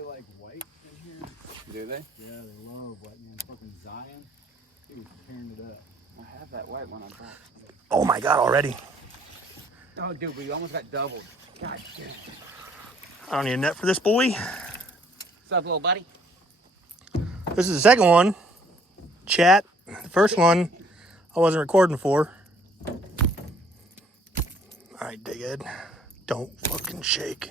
really like white in here. Do they? Yeah, they love white, man. Fucking Zion. He was tearing it up. I have that white one I bought. Oh my God, already. Oh, dude, we almost got doubled. God damn. I don't need a net for this boy. What's up, little buddy? This is the second one. Chat. The first one I wasn't recording for. All right, Dighead. Don't fucking shake.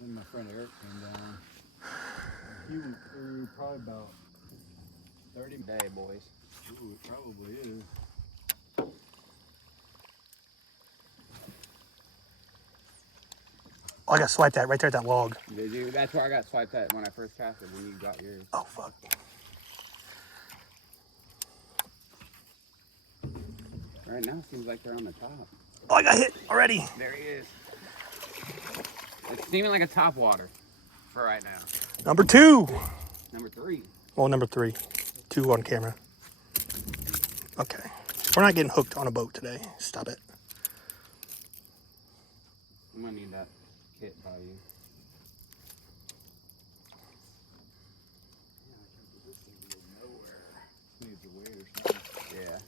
Then my friend Eric came down. He went through probably about 30 Day, boys. Ooh, it probably is. Oh, I gotta swipe that right there at that log. Did you? That's where I got swiped at when I first casted, when you got yours. Oh, fuck. Right now, it seems like they're on the top. Oh, I got hit already. There he is. It's seeming like a top water for right now. Number 2. Number 3. Well, number 3. 2 on camera. Okay. We're not getting hooked on a boat today. Stop it. I'm gonna need that kit by you. Needs a weight or something. Yeah.